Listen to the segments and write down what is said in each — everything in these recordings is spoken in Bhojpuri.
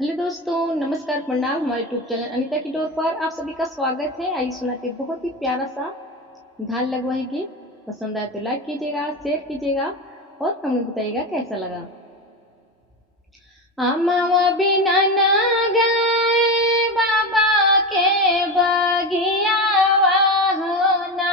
हेलो दोस्तों, नमस्कार, प्रणाम। हमारे यूट्यूब चैनल अनीता की डोर पर आप सभी का स्वागत है। आइए सुनाते बहुत ही प्यारा सा धान लगवाई गीत। पसंद आए तो लाइक कीजिएगा, शेयर कीजिएगा और कमेंट बताइएगा कैसा लगा। अमावा बिना ना गाए बाबा के बगिया होना,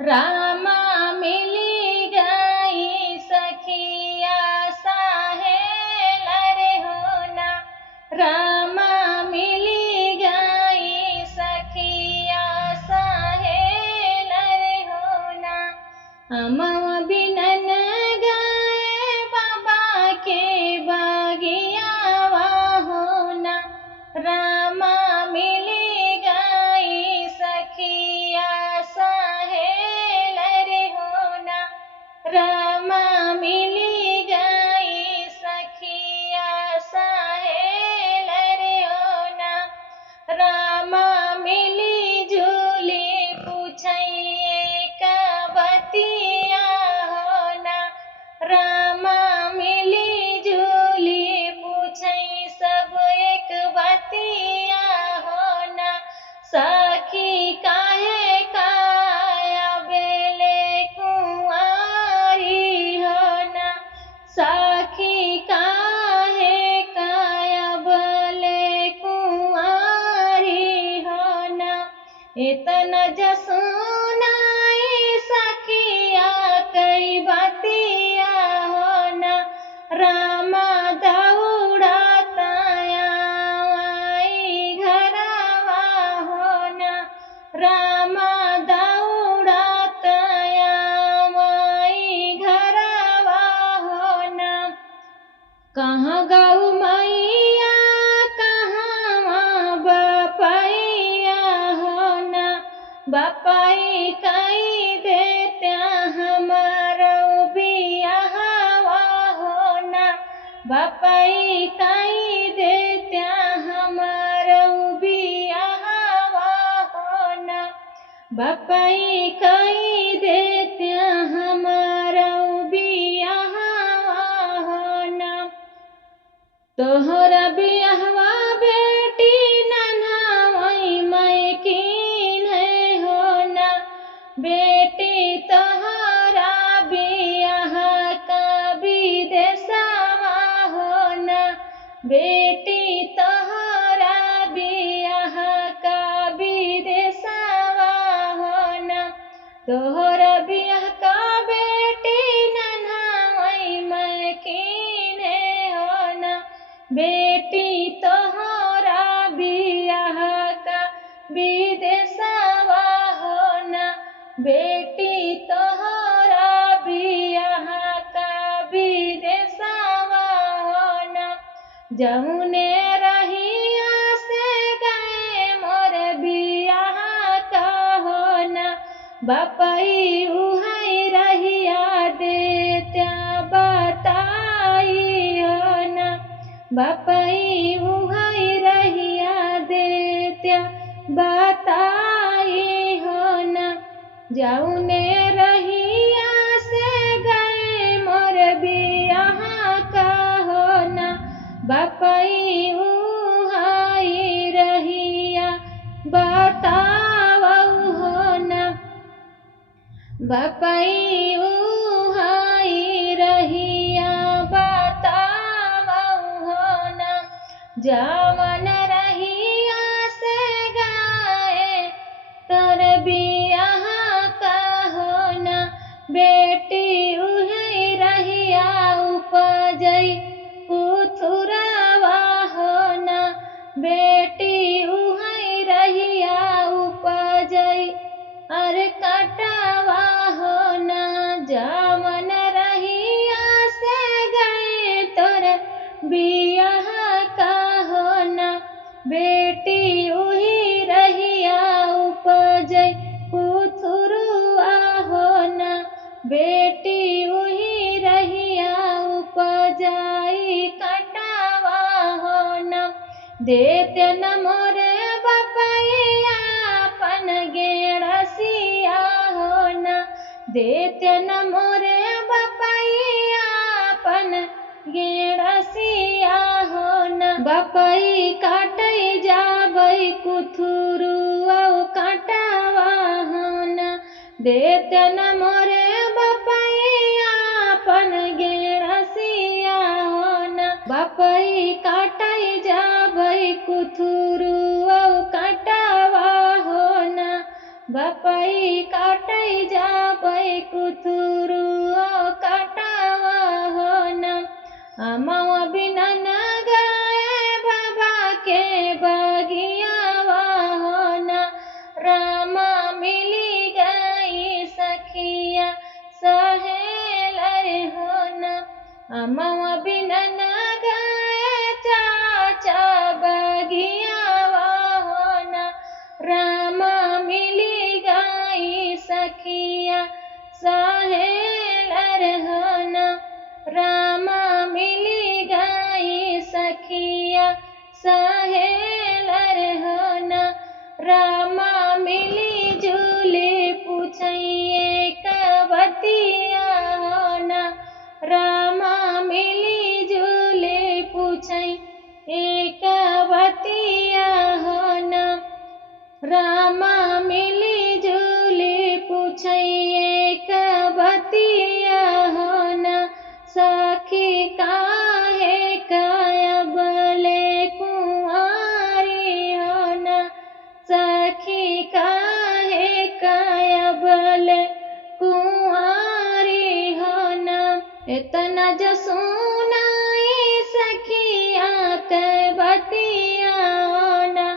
रामा मिली गई सखिया साहेल रे होना, रामा मिली गई सखिया साहेल रे होना। अमावा बिना ना गाए बाबा के बगिया होना, रामा मिली गई सखिया साहेल रे होना, रामा मिली गई सखिया साहेल रे होना, रामा मिली झूली पूछिए कबतिया होना, रामा मिली झूली पूछई सब एक बतिया होना। सखी काहे काया बेले कुंवारी होना, सखी काहे काया बेले कुंवारी होना। इतना जसुनाई सखिया कई बतिया होना, रामा दौड़ाता आई घरवा होना, रामा दौड़ाता आई घरवा होना। कहाँ गौ मैया कहाँ बपैया होना, बपाई कई देत्या हमारो बियाहवा होना, बपाई कई देत्या हमारो बियाहवा होना, बपाई कई देत्या हमारो बियाहवा होना। तोहरा बियाहवा बेटी नन्हाई मैकिन है होना, बेटी तोहरा बियाह का विदेशवा होना, बेटी तोहरा बियाह का विदेशवा होना। तोहरा बियाह का बेटी नन्हाई मैकिन है होना, बेटी तोहरा बियाह का विदेशवा होना, बेटी तोहरा बियाह का विदेशवा होना। जमुने रहिया से गए मोर बियाह का होना, बपई उहई रहिया देत्या बताई होना, बपई उहई रहिया देत्या बताई होना। जौने रहिया से गए मोर बियाह का होना, बपई उहई रहिया बतावऊ होना, बपई उहई रहिया बतावऊ होना। जवन रहिया से गाए तोर बियाह का होना, बेटी उहई रहिया उपजई पुथुरवा होना, बेटी उहई रहिया उपजई अरे कटवा होना। जवन रहिया से गए तोर बियाह का होना, बेटी उही रहिया उपजई पुथुरुआ होना, बेटी उही रहिया उपजई कटवा होना। देते न मोरे बपैया अपन गेड़सिया होना, देते न मोरे बपैया अपन गेड़सिया होना। बपई काटई जाबई कुथुरु औ काटावा होना देते न मोरे बपई आपन गेड़सिया होना बपई काटई जाबई कुथुरु औ काटावा होना बपई काटई जाबई कुथुरु औ काटावा होना अमवा बिना न गाए बाबा के बगियावा होना रामा मिली गई सखिया सहेलर होना अमवा बिना न गाए चाचा बगियावा होना रामा मिली गई सखिया सहेलर होना रामा मिली गई सखिया सहेलर होना रामा मिली जुली पूछिए कबतिया होना रामा मिली जुली पूछई एक बतिया होना रामा मिली जुली पूछई एक बतिया होना सखी काहे कायबले कुंवारी होना सखी काहे कायबले कुंवारी होना इतना जो सुनाई सखिया के बतिया होना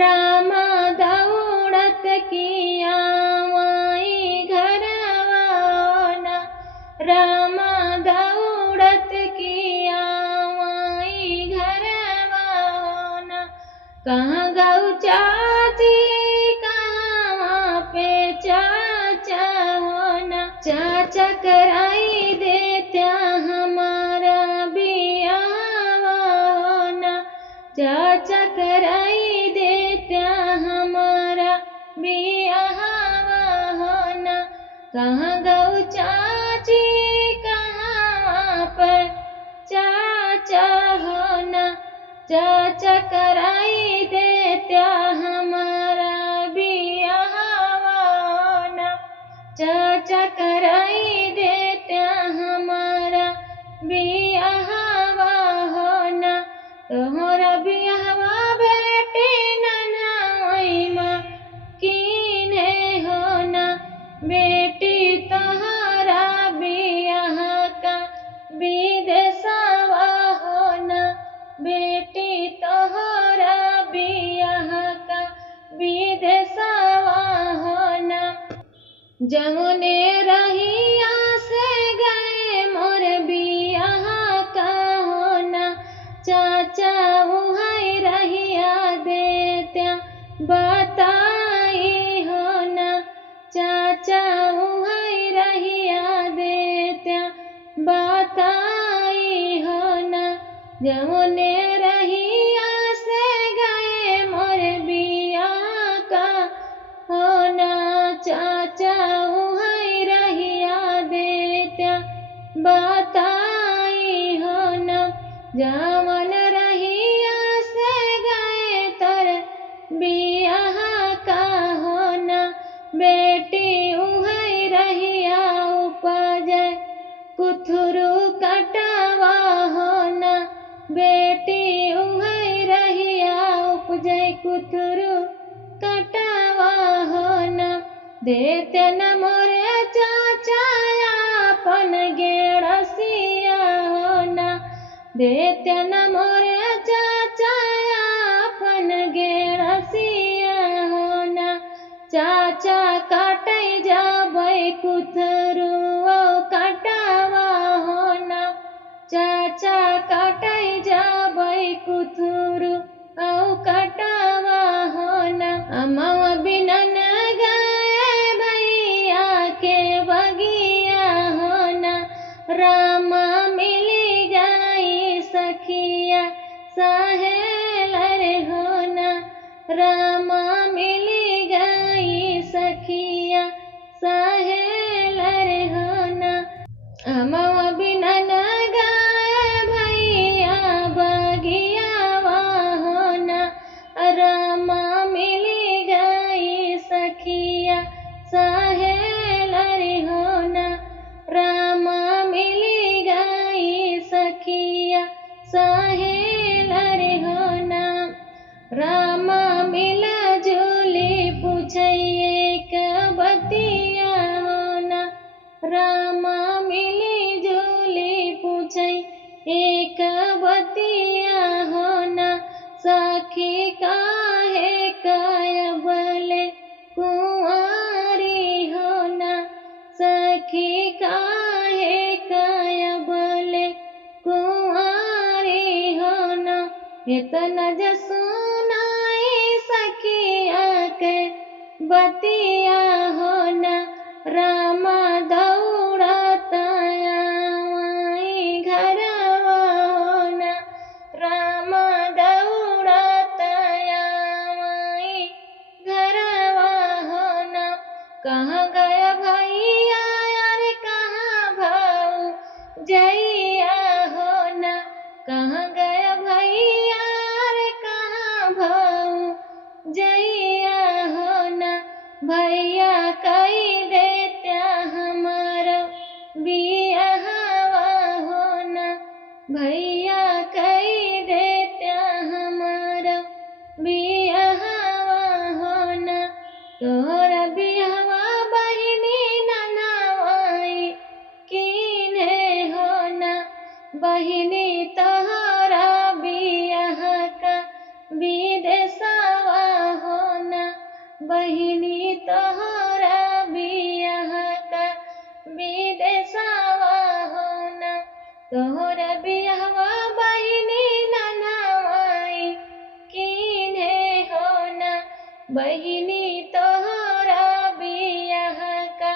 रामा दौड़त किया वही घरवा होना रामा दौड़त किया वही घरवा होना कहाँ गौ चाची कहाँ पे चाचा होना चाचा कराई देत्या हमारा बियावा होना चाचा कराई देत्या हमारा बियावा होना कहाँ गौ चाची कहाँ पर चाचा होना चाचा कराई देत्या हमारा बियावा होना चाचा कराई देत्या हमारा बियावा होना तोहरा बियावा बेटी ननाइमा कीने होना बेटी तोहरा बियाह का विदेशवा होना बेटी तोहरा बियाह का विदेशवा होना जमुने रहिया से गए मोर बियाह का होना चाचा उहाई रहिया देत्या बताई होना चाचा उहाई रहिया देत्या बताई होना जमुने रहिया से गए मोर बियाह का होना चाचा उहाई रहिया देत्या बताई होना जवन रहिया से गए तर बियाह का होना बेटी उहाई रहिया उपजे कुथुरु कटावा होना बेटी उहाई रहिया उपजे कुथुरु कटावा होना देते न मोरे चाचा अपन गेड़सिया होना देते न मोरे चाचा अपन गेड़सिया होना चाचा काटई जाबई कुथुरु काटावा होना चाचा काटई जाबई कुथुरु काटावा होना अमवा बिना न गाए भैया के बगिया होना रामा मिली गई सखिया सहेलर होना रामा मिली गई सखिया सहेलर होना अमवा बिना न गाए भैया बगिया रामा मिला जुली पूछिए बतिया होना, रामा मिली जुली पूछिए एक बतिया होना, सखी काहे कायबले कुंवारी होना, सखी काहे कायबले कुंवारी होना, इतना जसुनाई सखिया के बतिया होना, रामा दौड़ता आई घरवा होना, रामा दौड़ता आई घरवा होना, कहाँ गया भैया अरे कहाँ भाऊ जैया होना, कहाँ गया भैया अरे कहाँ भाऊ जैया होना, भैया कई देत्या हमारा बियाहवा होना, भैया कई देत्या हमारा बियाहवा होना, तोहरा बियाहवा बहिनी ननवाई कीन्हे होना, बहिनी तोहरा बियाह का विदेशवा होना, बहिनी तोहरा बियाह का विदेशवा होना, तोहरा बियाहवा बहिनी ननवाई कीन्हे होना, बहिनी तोहरा बियाह का